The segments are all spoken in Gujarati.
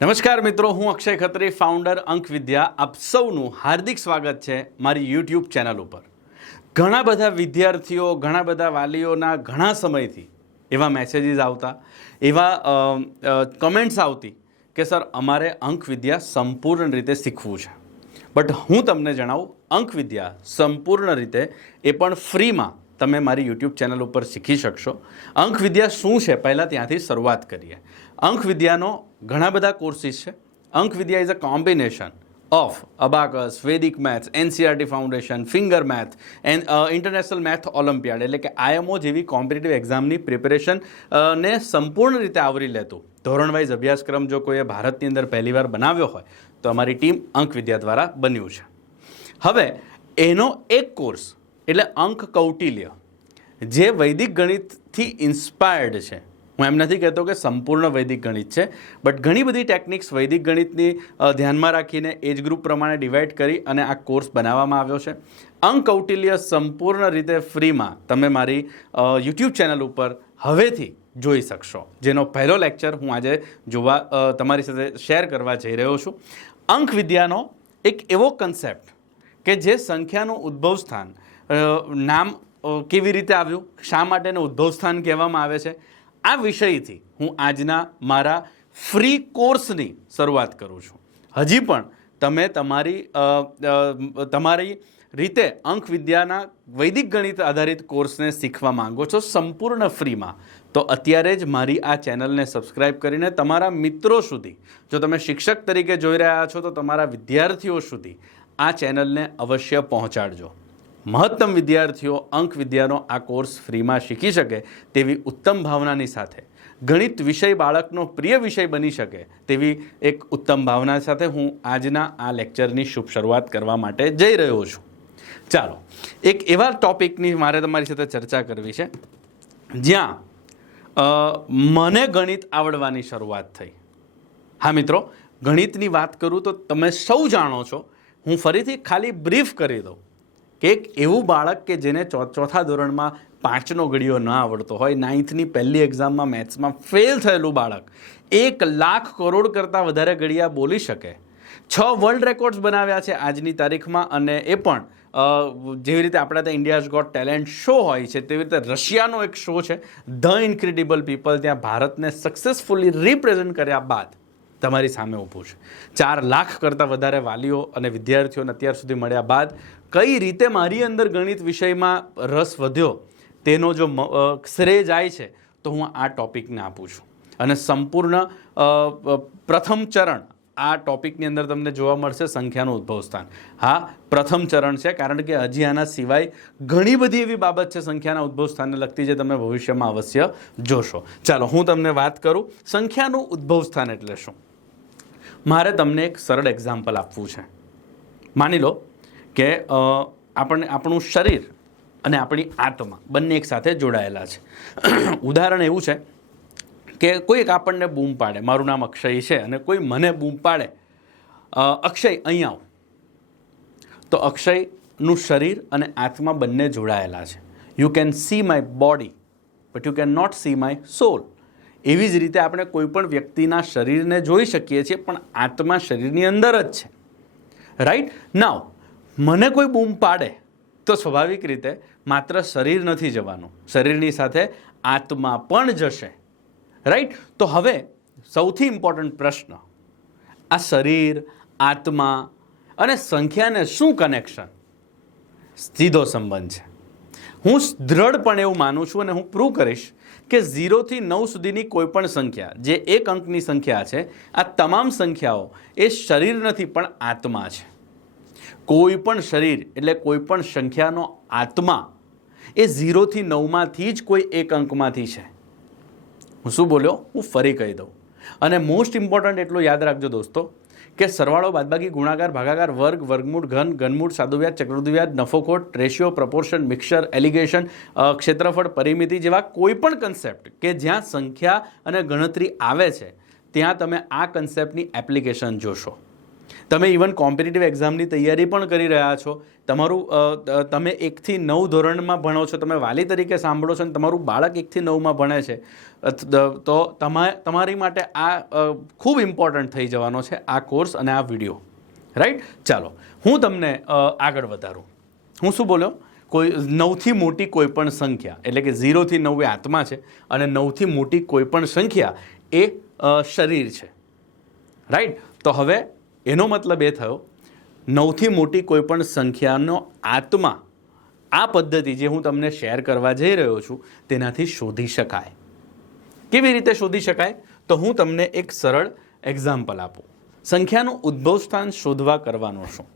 નમસ્કાર મિત્રો, હું અક્ષય ખત્રી, ફાઉન્ડર અંક વિદ્યા. આપ સૌનું હાર્દિક સ્વાગત છે મારી યુટ્યુબ ચેનલ ઉપર. ઘણા બધા વિદ્યાર્થીઓ, ઘણા બધા વાલીઓના ઘણા સમયથી એવા મેસેજીસ આવતા, એવા કમેન્ટ્સ આવતી કે સર અમારે અંક વિદ્યા સંપૂર્ણ રીતે શીખવું છે. બટ હું તમને જણાવું, અંક વિદ્યા સંપૂર્ણ રીતે એ પણ ફ્રીમાં તમે મારી યુટ્યુબ ચેનલ ઉપર શીખી શકશો. અંક વિદ્યા શું છે પહેલાં ત્યાંથી શરૂઆત કરીએ. અંક વિદ્યાનો ઘણા બધા કોર્સિસ છે. Ank Vidya is a combination of abacus, Vedic maths, NCERT foundation, finger math and international math olympiad, એટલે કે આઈએમઓ જેવી કોમ્પિટિટિવ એક્ઝામની પ્રિપેરેશન ને સંપૂર્ણ રીતે આવરી લેતું ધોરણ વાઇઝ અભ્યાસક્રમ જો કોઈએ ભારતની અંદર પહેલીવાર બનાવ્યો હોય તો અમારી ટીમ અંક વિદ્યા દ્વારા બન્યું છે. હવે એનો એક કોર્સ એટલે અંક કૌટિલ્ય, જે વૈદિક ગણિતથી ઇન્સ્પાયર્ડ છે. હું એમ નથી કહેતો કે સંપૂર્ણ વૈદિક ગણિત છે, બટ ઘણી બધી ટેકનિક્સ વૈદિક ગણિતની ધ્યાનમાં રાખીને એજ ગ્રુપ પ્રમાણે ડિવાઈડ કરી અને આ કોર્સ બનાવવામાં આવ્યો છે. અંક કૌટિલ્ય સંપૂર્ણ રીતે ફ્રીમાં તમે મારી યુટ્યુબ ચેનલ ઉપર હવેથી જોઈ શકશો, જેનો પહેલો લેક્ચર હું આજે તમારી સાથે શેર કરવા જઈ રહ્યો છું. અંક વિદ્યાનો એક એવો કન્સેપ્ટ કે જે સંખ્યાનું ઉદ્ભવ સ્થાન, નામ કેવી રીતે આવ્યું, શા માટેનું ઉદ્ભવ સ્થાન કહેવામાં આવે છે, આ વિષયથી હું આજના મારા ફ્રી કોર્સની શરૂઆત કરું છું. હજી પણ તમે તમારી રીતે અંક વિદ્યાના વૈદિક ગણિત આધારિત કોર્સને શીખવા માંગો છો સંપૂર્ણ ફ્રીમાં, તો અત્યારે જ મારી આ ચેનલને સબસ્ક્રાઈબ કરીને તમારા મિત્રો સુધી, જો તમે શિક્ષક તરીકે જોઈ રહ્યા છો તો તમારા વિદ્યાર્થીઓ સુધી આ ચેનલને અવશ્ય પહોંચાડજો. મહત્તમ વિદ્યાર્થીઓ અંક વિદ્યાનો આ કોર્સ ફ્રીમાં શીખી શકે તેવી ઉત્તમ ભાવનાની સાથે, ગણિત વિષય બાળકનો પ્રિય વિષય બની શકે તેવી એક ઉત્તમ ભાવના સાથે હું આજના આ લેક્ચરની શુભ શરૂઆત કરવા માટે જઈ રહ્યો છું. ચાલો, એક એવા ટોપિકની મારે તમારી સાથે ચર્ચા કરવી છે જ્યાં મને ગણિત આવડવાની શરૂઆત થઈ. હા મિત્રો, ગણિતની વાત કરું તો તમે સૌ જાણો છો, હું ફરીથી ખાલી બ્રીફ કરી દઉં કે એક એવું બાળક કે જેને ચોથા ધોરણમાં 5નો ઘડિયો ન આવડતો હોય, 9thની પહેલી એક્ઝામમાં મેથ્સમાં ફેલ થયેલું બાળક 1 લાખ કરોડ કરતાં વધારે ઘડિયા બોલી શકે. 6 વર્લ્ડ રેકોર્ડ્સ બનાવ્યા છે આજની તારીખમાં, અને એ પણ જેવી રીતે આપણા ત્યાં ઇન્ડિયાઝ ગોટ ટેલેન્ટ શો હોય છે તેવી રીતે રશિયાનો એક શો છે ધ ઇન્ક્રેડિબલ પીપલ, ત્યાં ભારતને સક્સેસફુલી રિપ્રેઝેન્ટ કર્યા બાદ તમારી સામે ઊભું છે. 4 લાખ કરતાં વધારે વાલીઓ અને વિદ્યાર્થીઓને અત્યાર સુધી મળ્યા બાદ કઈ રીતે મારી અંદર ગણિત વિષયમાં રસ વધ્યો તેનો જો શ્રેય જાય છે તો હું આ ટૉપિકને આપું છું. અને સંપૂર્ણ પ્રથમ ચરણ આ ટૉપિકની અંદર તમને જોવા મળશે, સંખ્યાનું ઉદ્ભવ સ્થાન. હા, પ્રથમ ચરણ છે, કારણ કે હજી આના સિવાય ઘણી બધી એવી બાબત છે સંખ્યાના ઉદ્ભવ સ્થાનને લગતી જે તમે ભવિષ્યમાં અવશ્ય જોશો. ચાલો, હું તમને વાત કરું સંખ્યાનું ઉદ્ભવ સ્થાન એટલે શું. મારે તમને એક સરળ એક્ઝામ્પલ આપવું છે. માની લો કે આપણું શરીર અને આપણી આત્મા બંને એક સાથે જોડાયેલા છે. ઉદાહરણ એવું છે કે કોઈ એક આપણને બૂમ પાડે, મારું નામ અક્ષય છે, અને કોઈ મને બૂમ પાડે, અક્ષય અહીં આવ, તો અક્ષયનું શરીર અને આત્મા બંને જોડાયેલા છે. You can see my body but you cannot see my soul. એવી જ રીતે આપણે કોઈ પણ વ્યક્તિના શરીરને જોઈ શકીએ છીએ, પણ આત્મા શરીરની અંદર જ છે. રાઈટ નાવ, મને કોઈ બૂમ પાડે તો સ્વાભાવિક રીતે માત્ર શરીર નથી જવાનું, શરીરની સાથે આત્મા પણ જશે. રાઈટ? તો હવે સૌથી ઇમ્પોર્ટન્ટ પ્રશ્ન, આ શરીર, આત્મા અને સંખ્યાને શું કનેક્શન? સીધો સંબંધ છે. હું દ્રઢપણે એવું માનું છું અને હું પ્રૂવ કરીશ કે 0 થી 9 સુધીની કોઈ પણ સંખ્યા જે એક અંકની સંખ્યા છે, આ તમામ સંખ્યાઓ એ શરીર નથી પણ આત્મા છે. કોઈ પણ શરીર એટલે કોઈ પણ સંખ્યાનો આત્મા એ 0 થી 9માંથી જ કોઈ એક અંકમાંથી છે. હું શું બોલ્યો? હું ફરી કહી દઉં. અને મોસ્ટ ઇમ્પોર્ટન્ટ એટલું યાદ રાખજો દોસ્તો કે સરવાળો, બાદબાકી, ગુણાકાર, ભાગાકાર, વર્ગ, વર્ગમૂળ, ઘન, ઘનમૂળ, સાદુવ્યાજ, ચક્રવૃદ્ધિવ્યાજ, નફોખોટ, રેશિયો, પ્રપોર્શન, મિક્સર, એલિગેશન, ક્ષેત્રફળ, પરિમિતિ જેવા કોઈ પણ કન્સેપ્ટ કે જ્યાં સંખ્યા અને ગણતરી આવે છે ત્યાં તમે આ કન્સેપ્ટની એપ્લિકેશન જોશો. તમે ઇવન કોમ્પિટિટિવ એક્ઝામની તૈયારી પણ કરી રહ્યા છો, તમે 1 થી 9 ધોરણમાં ભણો છો, તમે વાલી તરીકે સાંભળો છો અને તમારું બાળક 1 થી 9માં ભણે છે, તો તમારી માટે આ ખૂબ ઇમ્પોર્ટન્ટ થઈ જવાનો છે આ કોર્સ અને આ વિડીયો, રાઈટ? ચાલો હું તમને આગળ વધારું. હું શું બોલ્યો? કોઈ 9થી મોટી કોઈ પણ સંખ્યા, એટલે કે 0 થી 9 એ આત્મા છે અને 9થી મોટી કોઈ પણ સંખ્યા એ શરીર છે, રાઈટ? તો હવે એનો મતલબ એ થયો 9થી મોટી કોઈ પણ સંખ્યાનો આત્મા આ પદ્ધતિ જે હું તમને શેર કરવા જઈ રહ્યો છું તેનાથી શોધી શકાય. કેવી રીતે શોધી શકાય? તો હું તમને એક સરળ એક્ઝામ્પલ આપું. સંખ્યાનું ઉદ્ભવ સ્થાન શોધવા કરવાનો શું?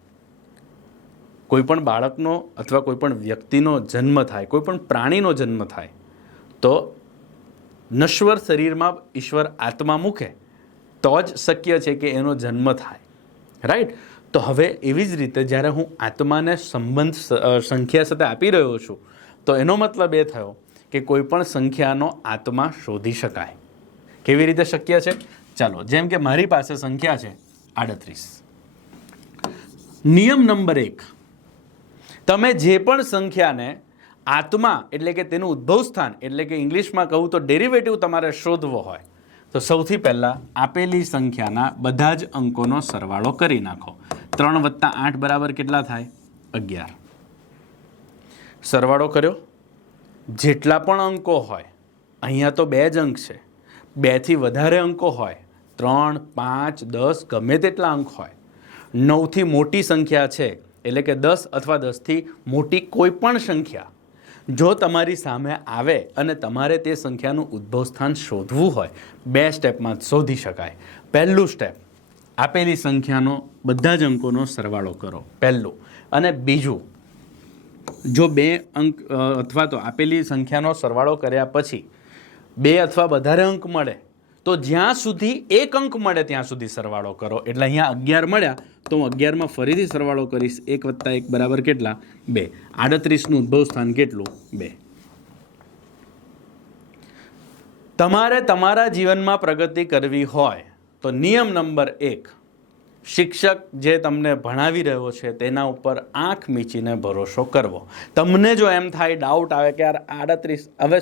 કોઈ પણ બાળકનો અથવા કોઈ પણ વ્યક્તિનો જન્મ થાય, કોઈ પણ પ્રાણીનો જન્મ થાય તો નશ્વર શરીરમાં ઈશ્વર આત્મા મૂકે તો જ શક્ય છે કે એનો જન્મ થાય, રાઈટ? તો હવે એવી જ રીતે જ્યારે હું આત્માને સંબંધ સંખ્યા સાથે આપી રહ્યો છું તો એનો મતલબ એ થયો કે કોઈ પણ સંખ્યાનો આત્મા શોધી શકાય. કેવી રીતે શક્ય છે? ચાલો, જેમ કે મારી પાસે સંખ્યા છે 38. નિયમ નંબર 1, તમે જે પણ સંખ્યાને આત્મા એટલે કે તેનું ઉદ્ભવ સ્થાન એટલે કે ઇંગ્લિશમાં કહું તો ડેરિવેટિવ તમારે શોધવો હોય તો સૌથી પહેલાં આપેલી સંખ્યાના બધા જ અંકોનો સરવાળો કરી નાખો. 3 + 8 બરાબર કેટલા થાય? 11. સરવાળો કર્યો. જેટલા પણ અંકો હોય, અહીંયા તો 2 જ અંક છે, 2 થી વધારે અંકો હોય, 3, 5, 10 ગમે તેટલા અંક હોય, 9થી મોટી સંખ્યા છે એટલે કે 10 અથવા 10થી મોટી કોઈ પણ સંખ્યા જો તમારી સામે આવે અને તમારે તે સંખ્યાનું ઉદ્ભવ સ્થાન શોધવું હોય 2 સ્ટેપમાં જ શોધી શકાય. પહેલું સ્ટેપ, આપેલી સંખ્યાનો બધા જ અંકોનો સરવાળો કરો, પહેલું. અને બીજું, જો 2 અંક અથવા તો આપેલી સંખ્યાનો સરવાળો કર્યા પછી 2 અથવા વધારે અંક મળે તો જ્યાં સુધી 1 અંક મળે ત્યાં સુધી સરવાળો કરો. એટલે અહીંયા 11 મળ્યા તો હું 11માં ફરીથી સરવાળો કરીશ. 1 + 1 બરાબર કેટલા? 2. 38નું ઉદ્ભવ સ્થાન કેટલું? 2. તમારે તમારા જીવનમાં પ્રગતિ કરવી હોય તો નિયમ નંબર 1, શિક્ષક જે તમને ભણાવી રહ્યો છે તેના ઉપર આંખ મીચીને ભરોસો કરવો. તમને જો એમ થાય, ડાઉટ આવે કે યાર 38 હવે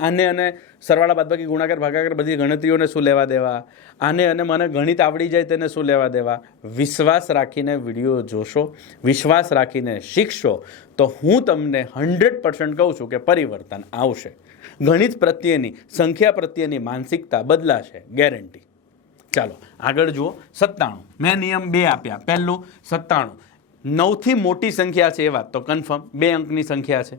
આને સરવાળા બાદબાકી ગુણાકાર ભાગાકાર બધી ગણતરીઓને શું લેવા દેવા, આને મને ગણિત આવડી જાય તેને શું લેવા દેવા, વિશ્વાસ રાખીને વિડીયો જોશો, વિશ્વાસ રાખીને શીખશો તો હું તમને 100% કહું છું કે પરિવર્તન આવશે. ગણિત પ્રત્યેની, સંખ્યા પ્રત્યેની માનસિકતા બદલાશે, ગેરંટી. ચાલો આગળ જુઓ. 97. મેં નિયમ 2 આપ્યા. પહેલું 97, 9થી મોટી સંખ્યા છે એ વાત તો કન્ફર્મ, 2 અંકની સંખ્યા છે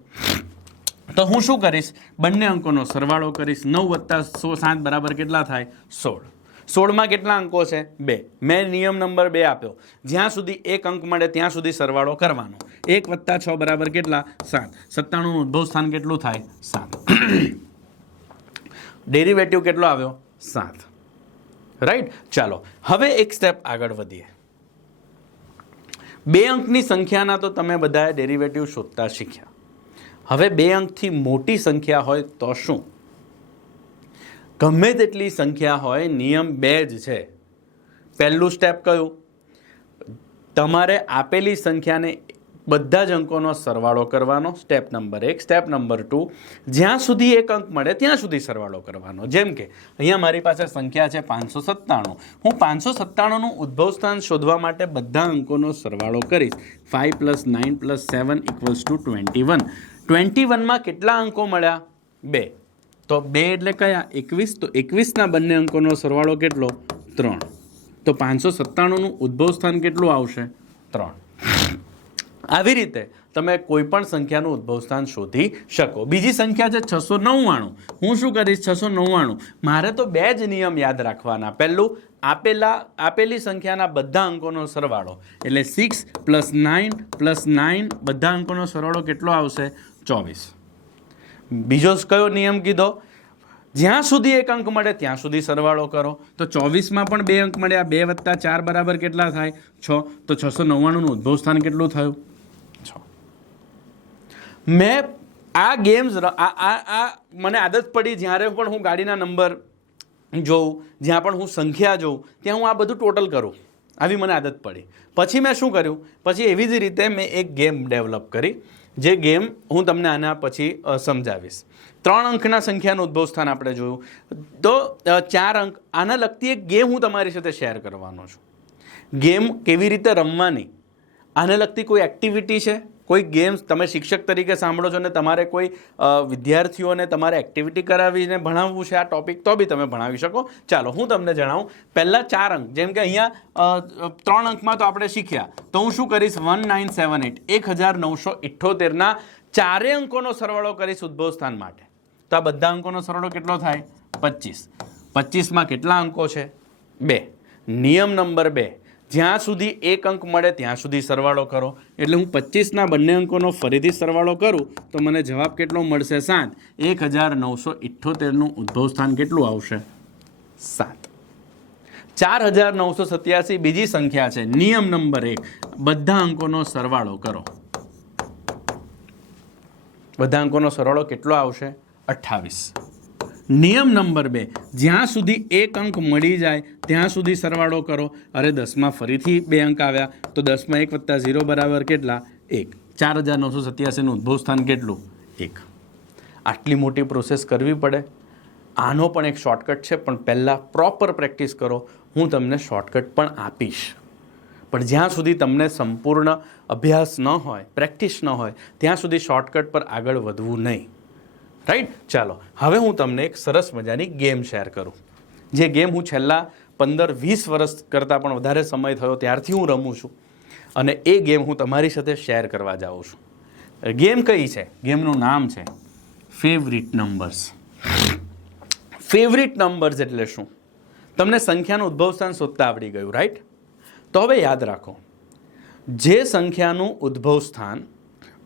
તો હું શું કરીશ? બંને અંકોનો સરવાળો કરીશ. 9 + 7 બરાબર કેટલા થાય? 16. 16માં કેટલા અંકો છે? 2. મેં નિયમ નંબર 2 આપ્યો. જ્યાં સુધી 1 અંક મળે ત્યાં સુધી સરવાળો કરવાનો. 1 + 6 બરાબર કેટલા? 7. 97નું ઉદ્ભવ સ્થાન કેટલું થાય? 7. ડેરિવેટિવ કેટલો આવ્યો? 7. રાઈટ? ચાલો હવે એક સ્ટેપ આગળ વધીએ. 2 અંકની સંખ્યાના તો તમે બધાએ ડેરિવેટિવ શોધતા શીખ્યા. હવે 2 અંકથી મોટી સંખ્યા હોય તો શું? ગમે તેટલી સંખ્યા હોય, નિયમ 2 જ છે. પહેલું સ્ટેપ કયું? તમારે આપેલી સંખ્યાને બધા જ અંકોનો સરવાળો કરવાનો, સ્ટેપ નંબર 1. સ્ટેપ નંબર 2, જ્યાં સુધી 1 અંક મળે ત્યાં સુધી સરવાળો કરવાનો. જેમ કે અહીંયા મારી પાસે સંખ્યા છે 597. હું 597નું ઉદ્ભવ સ્થાન શોધવા માટે બધા અંકોનો સરવાળો કરીશ. 5 + 9 + 7 = 21. 21માં કેટલા અંકો મળ્યા? 2. તો 2 એટલે કયા? 21. તો 21ના બંને અંકોનો સરવાળો કેટલો? 3. તો 597નું ઉદ્ભવ સ્થાન કેટલું આવશે? 3. આવી રીતે તમે કોઈ પણ સંખ્યાનું ઉદ્ભવ સ્થાન શોધી શકો. બીજી સંખ્યા છે 699. હું શું કરીશ? 699 મારે તો 2 જ નિયમ યાદ રાખવાના. પહેલું, આપેલી સંખ્યાના બધા અંકોનો સરવાળો એટલે 6 + 9 + 9 બધા અંકોનો સરવાળો કેટલો આવશે? 24. બીજો કયો નિયમ કીધો? જ્યાં સુધી 1 અંક મળે ત્યાં સુધી સરવાળો કરો. તો 24માં પણ 2 અંક મળ્યા. 2 + 4 બરાબર કેટલા થાય? 6. તો 699નું ઉદ્ભવ સ્થાન કેટલું થયું? 6. મેં આ ગેમ્સ મને આદત પડી, જ્યારે પણ હું ગાડીના નંબર જોઉં, જ્યાં પણ હું સંખ્યા જોઉં ત્યાં હું આ બધું ટોટલ કરું. આવી મને આદત પડી. પછી મેં શું કર્યું, પછી એવી જ રીતે મેં એક ગેમ ડેવલપ કરી, જે ગેમ હું તમને આના પછી સમજાવીશ. 3 અંકના સંખ્યાનું ઉદ્ભવ સ્થાન આપણે જોયું, તો 4 અંક આના લગતી એક ગેમ હું તમારી સાથે શેર કરવાનો છું. ગેમ કેવી રીતે રમવાની, આને લગતી કોઈ એક્ટિવિટી છે, કોઈ ગેમ્સ તમે શિક્ષક તરીકે સાંભળો છો ને તમારે કોઈ વિદ્યાર્થીઓને તમારે એક્ટિવિટી કરાવીને ભણાવવું છે આ ટોપિક, તો બી તમે ભણાવી શકો. ચાલો હું તમને જણાવું. પહેલાં 4 અંક, જેમ કે અહીંયા 3 અંકમાં તો આપણે શીખ્યા, તો હું શું કરીશ, 1978 1978ના 4 અંકોનો સરવાળો કરીશ ઉદ્ભવ સ્થાન માટે. તો આ બધા અંકોનો સરવાળો કેટલો થાય, 25. 25માં કેટલા અંકો છે, 2. નિયમ નંબર 2, જ્યાં સુધી એક અંક મળે ત્યાં સુધી સરવાળો કરો. એટલે હું 25ના બંને અંકોનો ફરીથી સરવાળો કરું તો મને જવાબ કેટલો મળશે, 7. 1978નું ઉદ્ભવ સ્થાન કેટલું આવશે, 7. 4987 બીજી સંખ્યા છે. નિયમ નંબર 1, બધા અંકોનો સરવાળો કરો. બધા અંકોનો સરવાળો કેટલો આવશે, 28. નિયમ નંબર 2, જ્યાં સુધી એક અંક મળી જાય ત્યાં સુધી સરવાળો કરો. અરે 10માં ફરીથી 2 અંક આવ્યા, તો 10માં 1 + 0 બરાબર કેટલા, 1. 4987નું ઉદ્ભવ સ્થાન કેટલું, 1. આટલી મોટી પ્રોસેસ કરવી પડે? આનો પણ એક શોર્ટકટ છે, પણ પહેલાં પ્રોપર પ્રેક્ટિસ કરો. હું તમને શોર્ટકટ પણ આપીશ, પણ જ્યાં સુધી તમને સંપૂર્ણ અભ્યાસ ન હોય, પ્રેક્ટિસ ન હોય, ત્યાં સુધી શોર્ટકટ પર આગળ વધવું નહીં. રાઈટ? ચાલો હવે હું તમને એક સરસ મજાની ગેમ શેર કરું, જે ગેમ હું છેલ્લા 15-20 વર્ષ કરતાં પણ વધારે સમય થયો ત્યારથી હું રમું છું, અને એ ગેમ હું તમારી સાથે શેર કરવા જાઉં છું. ગેમ કઈ છે? ગેમનું નામ છે ફેવરિટ નંબર્સ. ફેવરિટ નંબર્સ એટલે શું? તમને સંખ્યાનું ઉદ્ભવ સ્થાન શોધતા આવડી ગયું, રાઈટ? તો હવે યાદ રાખો, જે સંખ્યાનું ઉદ્ભવ સ્થાન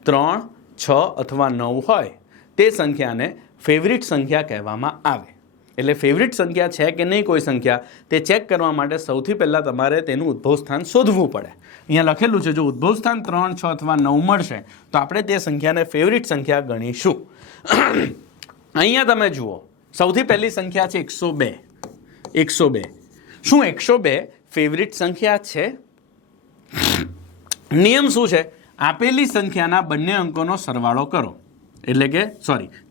3, 6 અથવા 9 હોય તે સંખ્યાને ફેવરિટ સંખ્યા કહેવામાં આવે. એટલે ફેવરિટ સંખ્યા છે કે નહીં કોઈ સંખ્યા, તે ચેક કરવા માટે સૌથી પહેલાં તમારે તેનું ઉદ્ભવ સ્થાન શોધવું પડે. અહીંયા લખેલું છે, જો ઉદ્ભવ સ્થાન 3, 6 અથવા 9 મળશે તો આપણે તે સંખ્યાને ફેવરિટ સંખ્યા ગણીશું. અહીંયા તમે જુઓ, સૌથી પહેલી સંખ્યા છે 102. 102. શું 102 ફેવરિટ સંખ્યા છે? નિયમ શું છે? આપેલી સંખ્યાના બંને અંકોનો સરવાળો કરો. એટલે કે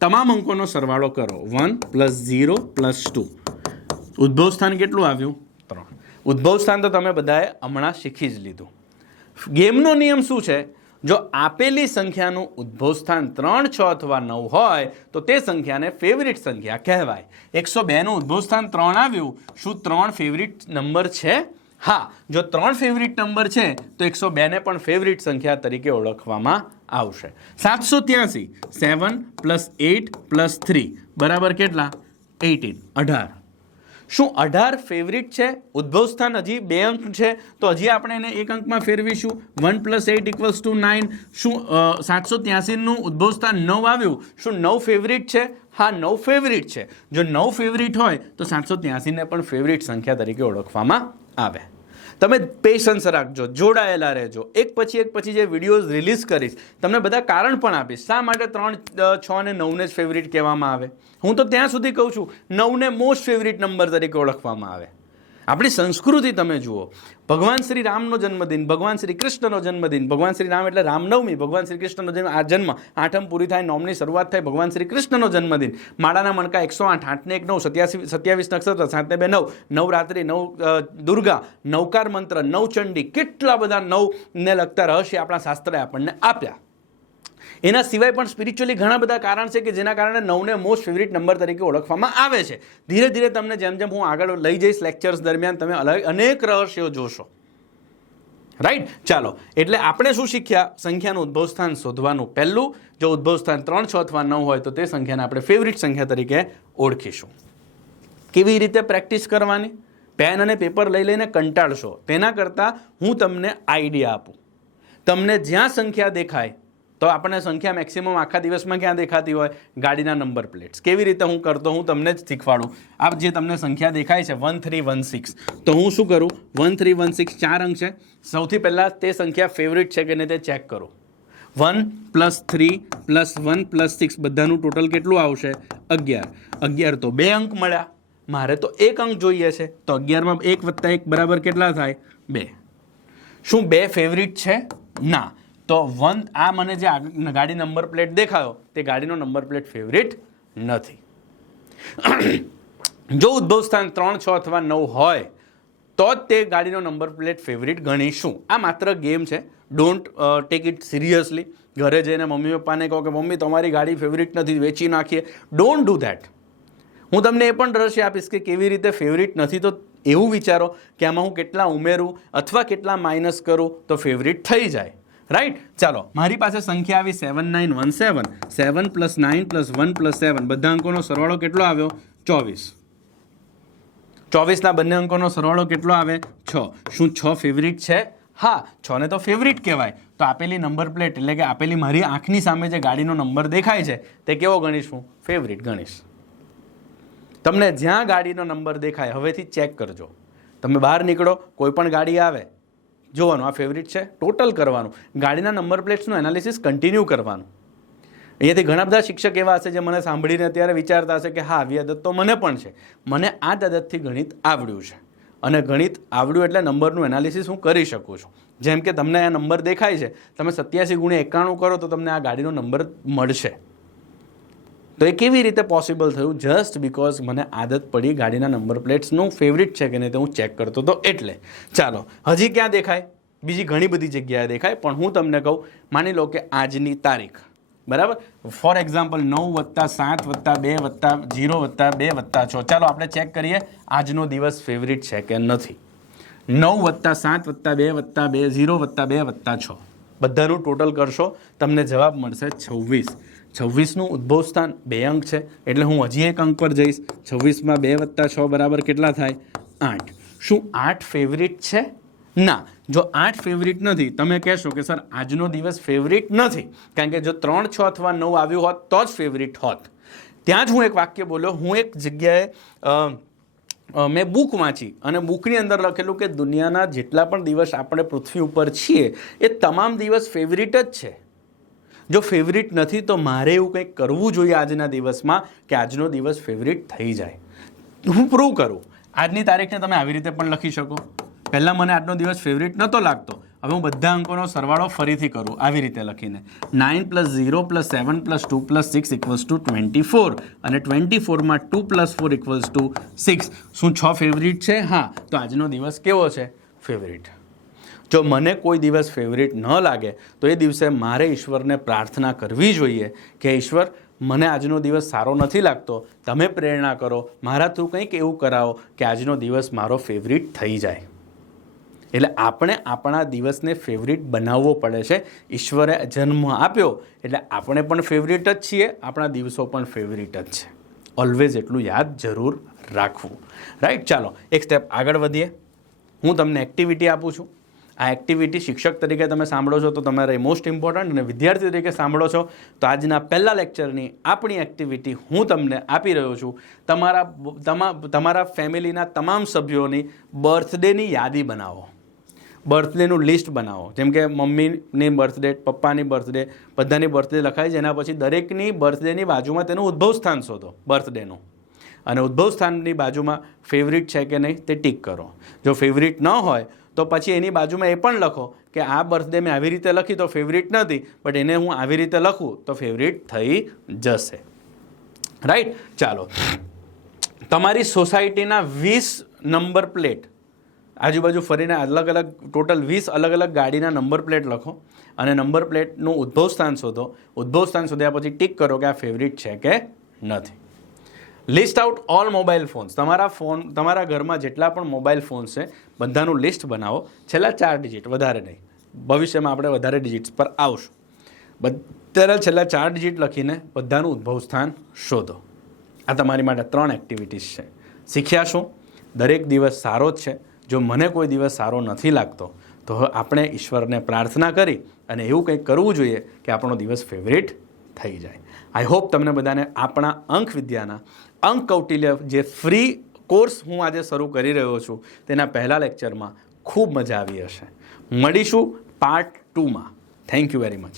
તમામ અંકોનો સરવાળો કરો. 1 + 0 + 2. ઉદ્ભવ સ્થાન કેટલું આવ્યું? 3. ઉદ્ભવ સ્થાન તો તમે બધાએ હમણાં શીખી જ લીધું. ગેમનો નિયમ શું છે? જો આપેલી સંખ્યાનું ઉદ્ભવ સ્થાન 3, 6 અથવા 9 હોય તો તે સંખ્યાને ફેવરિટ સંખ્યા કહેવાય. 102નું ઉદ્ભવ સ્થાન 3 આવ્યું, શું 3 ફેવરિટ નંબર છે? હા, જો 3 ફેવરિટ નંબર છે તો 102ને પણ ફેવરિટ સંખ્યા તરીકે ઓળખવામાં આવશે. 783, 7 + 8 + 3 બરાબર કેટલા? 18. 18. શું 18 ફેવરિટ છે? ઉદ્ભવ સ્થાન હજી 2 અંક છે, તો હજી આપણે એને 1 અંકમાં ફેરવીશું. 1 + 8 = 9. શું 783નું ઉદ્ભવ સ્થાન 9 આવ્યું? શું 9 ફેવરિટ છે? હા, 9 ફેવરિટ છે. જો 9 ફેવરિટ હોય તો 783ને પણ ફેવરિટ સંખ્યા તરીકે ઓળખવામાં આવે. તમે પેશન્સ રાખજો, જોડાયેલા રહેજો. એક પછી જે વિડીયોઝ રિલીઝ કરીશ તમને બધા કારણ પણ આપીશ શા માટે 3, 6 અને 9ને જ ફેવરિટ કહેવામાં આવે. હું તો ત્યાં સુધી કહું છું 9ને મોસ્ટ ફેવરિટ નંબર તરીકે ઓળખવામાં આવે. આપણી સંસ્કૃતિ તમે જુઓ, ભગવાન શ્રી રામનો જન્મદિન, ભગવાન શ્રી કૃષ્ણનો જન્મદિન, ભગવાન શ્રી રામ એટલે રામનવમી, ભગવાન શ્રી કૃષ્ણનો જન્મ, 8મ પૂરી થાય, 9મની શરૂઆત થાય, ભગવાન શ્રી કૃષ્ણનો જન્મદિન. માળાના મણકા 108, 8 ને 1 9, 27 નક્ષત્ર, 7 ને 2 9, નવરાત્રિ, 9 દુર્ગા, નવકાર મંત્ર, નવચંડી, કેટલા બધા 9ને લગતા રહસ્ય આપણા શાસ્ત્રએ આપણને આપ્યા. એના સિવાય પણ સ્પિરિચ્યુઅલી ઘણા બધા કારણ છે કે જેના કારણે 9ને મોસ્ટ ફેવરિટ નંબર તરીકે ઓળખવામાં આવે છે. ધીરે ધીરે તમને જેમ જેમ હું આગળ લઈ જઈશ લેક્ચર્સ દરમિયાન તમે અનેક રહસ્યો જોશો. રાઈટ? ચાલો, એટલે આપણે શું શીખ્યા? સંખ્યાનું ઉદ્ભવ સ્થાન શોધવાનું. પહેલું, જો ઉદ્ભવ સ્થાન 3, 6 અથવા 9 હોય તો તે સંખ્યાને આપણે ફેવરિટ સંખ્યા તરીકે ઓળખીશું. કેવી રીતે પ્રેક્ટિસ કરવાની? પેન અને પેપર લઈ લઈને કંટાળશો તેના કરતાં હું તમને આઈડિયા આપું. તમને જ્યાં સંખ્યા દેખાય, તો આપણને સંખ્યા મેક્સિમમ આખા દિવસમાં ક્યાં દેખાતી હોય? ગાડીના નંબર પ્લેટ્સ. કેવી રીતે હું કરતો હું તમને જ શીખવાડું. આ જે તમને સંખ્યા દેખાય છે 1316, તો હું શું કરું? 1316 4 અંક છે. સૌથી પહેલાં તે સંખ્યા ફેવરિટ છે કે નહીં તે ચેક કરો. 1 + 3 + 1 + 6 બધાનું ટોટલ કેટલું આવશે? 11. 11 તો 2 અંક મળ્યા. મારે તો 1 અંક જોઈએ છે, તો 11 માં 1 વત્તા 1 બરાબર કેટલા થાય? 2. શું 2 ફેવરિટ છે? ના. તો 1 આ મને જે ગાડી નંબર પ્લેટ દેખાયો તે ગાડીનો નંબર પ્લેટ ફેવરિટ નથી. જો ઉદ્ભવ સ્થાન 3, 6 અથવા 9 હોય તો જ તે ગાડીનો નંબર પ્લેટ ફેવરિટ ગણીશું. આ માત્ર ગેમ છે, ડોન્ટ ટેક ઇટ સિરિયસલી. ઘરે જઈને મમ્મી પપ્પાને કહો કે મમ્મી તમારી ગાડી ફેવરિટ નથી, વેચી નાખીએ. Don't do that. હું તમને એ પણ રહસ્ય આપીશ કે કેવી રીતે ફેવરિટ નથી, તો એવું વિચારો કે આમાં હું કેટલા ઉમેરું અથવા કેટલા માઇનસ કરું તો ફેવરિટ થઈ જાય. રાઈટ? ચાલો, મારી પાસે સંખ્યા આવી 7917. 7 + 9 + 1 + 7 બધા અંકોનો સરવાળો કેટલો આવ્યો? 24. 24ના બંને અંકોનો સરવાળો કેટલો આવે? 6. શું 6 ફેવરિટ છે? હા, 6 ને તો ફેવરિટ કહેવાય. તો આપેલી નંબર પ્લેટ એટલે કે આપેલી મારી આંખની સામે જે ગાડીનો નંબર દેખાય છે તે કેવો ગણીશ? હું ફેવરિટ ગણીશ. તમને જ્યાં ગાડીનો નંબર દેખાય હવેથી ચેક કરજો. તમે બહાર નીકળો, કોઈ પણ ગાડી આવે, જોવાનું આ ફેવરિટ છે, ટોટલ કરવાનું, ગાડીના નંબર પ્લેટ્સનું એનાલિસિસ કન્ટિન્યુ કરવાનું. અહીંયાથી ઘણા બધા શિક્ષક એવા હશે જે મને સાંભળીને અત્યારે વિચારતા હશે કે હા, આવી આદત તો મને પણ છે. મને આ આદતથી ગણિત આવડ્યું છે, અને ગણિત આવડ્યું એટલે નંબરનું એનાલિસિસ હું કરી શકું છું. જેમ કે તમને આ નંબર દેખાય છે, તમે 87 × 91 કરો તો તમને આ ગાડીનો નંબર મળશે. તો એ કેવી રીતે પોસિબલ થયું? જસ્ટ બિકોઝ મને આદત પડી ગાડીના નંબર પ્લેટ્સનું ફેવરિટ છે કે નહીં તે હું ચેક કરતો હતો એટલે. ચાલો, હજી ક્યાં દેખાય? બીજી ઘણી બધી જગ્યાએ દેખાય, પણ હું તમને કહું, માની લો કે આજની તારીખ, બરાબર? For example 9 + 7 + 2 + 0 + 2 + 6. ચાલો આપણે ચેક કરીએ આજનો દિવસ ફેવરિટ છે કે નથી. 9 + 7 + 2 + 2 0 + 2 + 6 બધાનું ટોટલ કરશો તમને જવાબ મળશે 26. 26નું ઉદ્ભવ સ્થાન 2 અંક છે એટલે હું હજી 1 અંક પર જઈશ. 26માં 2 + 6 બરાબર કેટલા થાય? 8. શું 8 ફેવરિટ છે? ના. જો 8 ફેવરિટ નથી, તમે કહેશો કે સર આજનો દિવસ ફેવરિટ નથી, કારણ કે જો 3, 6 અથવા 9 આવ્યું હોત તો જ ફેવરિટ હોત. ત્યાં જ હું એક વાક્ય બોલ્યો. હું એક જગ્યાએ મેં બુક વાંચી અને બુકની અંદર લખેલું કે દુનિયાના જેટલા પણ દિવસ આપણે પૃથ્વી ઉપર છીએ એ તમામ દિવસ ફેવરિટ જ છે. જો ફેવરિટ નથી તો મારે એવું કંઈક કરવું જોઈએ આજના દિવસમાં કે આજનો દિવસ ફેવરિટ થઈ જાય. હું પ્રૂવ કરું. આજની તારીખને તમે આવી રીતે પણ લખી શકો. પહેલાં મને આજનો દિવસ ફેવરિટ નહોતો લાગતો, હવે હું બધા અંકોનો સરવાળો ફરીથી કરું આવી રીતે લખીને. 9 + 0 + 7 + 2 + 6 = 24, અને 24માં 2 + 4 = 6. શું 6 ફેવરિટ છે? હા. તો આજનો દિવસ કેવો છે? ફેવરિટ. જો મને કોઈ દિવસ ફેવરિટ ન લાગે તો એ દિવસે મારે ઈશ્વરને પ્રાર્થના કરવી જોઈએ કે ઈશ્વર, મને આજનો દિવસ સારો નથી લાગતો, તમે પ્રેરણા કરો, મારા થ્રુ કંઈક એવું કરાવો કે આજનો દિવસ મારો ફેવરિટ થઈ જાય. એટલે આપણે આપણા દિવસને ફેવરિટ બનાવવો પડે છે. ઈશ્વરે જન્મ આપ્યો એટલે આપણે પણ ફેવરિટ જ છીએ, આપણા દિવસો પણ ફેવરિટ જ છે. ઓલવેઝ એટલું યાદ જરૂર રાખવું. રાઈટ? ચાલો એક સ્ટેપ આગળ વધીએ. હું તમને એક્ટિવિટી આપું છું. આ એક્ટિવિટી શિક્ષક તરીકે તમે સાંભળો છો તો તમારે મોસ્ટ ઇમ્પોર્ટન્ટ, અને વિદ્યાર્થી તરીકે સાંભળો છો તો આજના પહેલા લેક્ચરની આપણી એક્ટિવિટી હું તમને આપી રહ્યો છું. તમારા ફેમિલીના તમામ સભ્યોની બર્થડેની યાદી બનાવો. બર્થડેનું લિસ્ટ બનાવો. જેમ કે મમ્મીની બર્થડે, પપ્પાની બર્થડે, બધાની બર્થડે લખાય છે. એના પછી દરેકની બર્થડેની બાજુમાં તેનું ઉદ્ભવ સ્થાન શોધો બર્થડેનું, અને ઉદ્ભવ સ્થાનની બાજુમાં ફેવરિટ છે કે નહીં તે ટીક કરો. જો ફેવરિટ ન હોય તો પછી એની બાજુમાં એ પણ લખો કે આ બર્થડે મેં આવી રીતે લખી તો ફેવરિટ નથી, બટ એને હું આવી રીતે લખું તો ફેવરિટ થઈ જશે. રાઈટ? ચાલો, તમારી સોસાયટીના 20 નંબર પ્લેટ આજુબાજુ ફરીને અલગ અલગ ટોટલ 20 અલગ અલગ ગાડીના નંબર પ્લેટ લખો અને નંબર પ્લેટનું ઉદ્ભવ સ્થાન શોધો. ઉદ્ભવ સ્થાન શોધ્યા પછી ટીક કરો કે આ ફેવરિટ છે કે નથી. List out all mobile phones. તમારા ઘરમાં જેટલા પણ મોબાઈલ ફોન્સ છે બધાનું લિસ્ટ બનાવો. છેલ્લા 4 ડિજિટ, વધારે નહીં. ભવિષ્યમાં આપણે વધારે ડિજિટ્સ પર આવશું. બધા છેલ્લા 4 ડિજિટ લખીને બધાનું ઉદ્ભવ સ્થાન શોધો. આ તમારી માટે 3 એક્ટિવિટીઝ છે. શીખ્યા શું? દરેક દિવસ સારો જ છે. જો મને કોઈ દિવસ સારો નથી લાગતો તો આપણે ઈશ્વરને પ્રાર્થના કરી અને એવું કંઈક કરવું જોઈએ કે આપણો દિવસ ફેવરિટ થઈ જાય. આઈ હોપ તમને બધાને આપણા અંક વિદ્યાના અંક કૌટિલ્ય જે ફ્રી કોર્સ હું આજે શરૂ કરી રહ્યો છું તેના પહેલા લેક્ચરમાં ખૂબ મજા આવી હશે. મળીશું પાર્ટ 2માં. Thank you very much.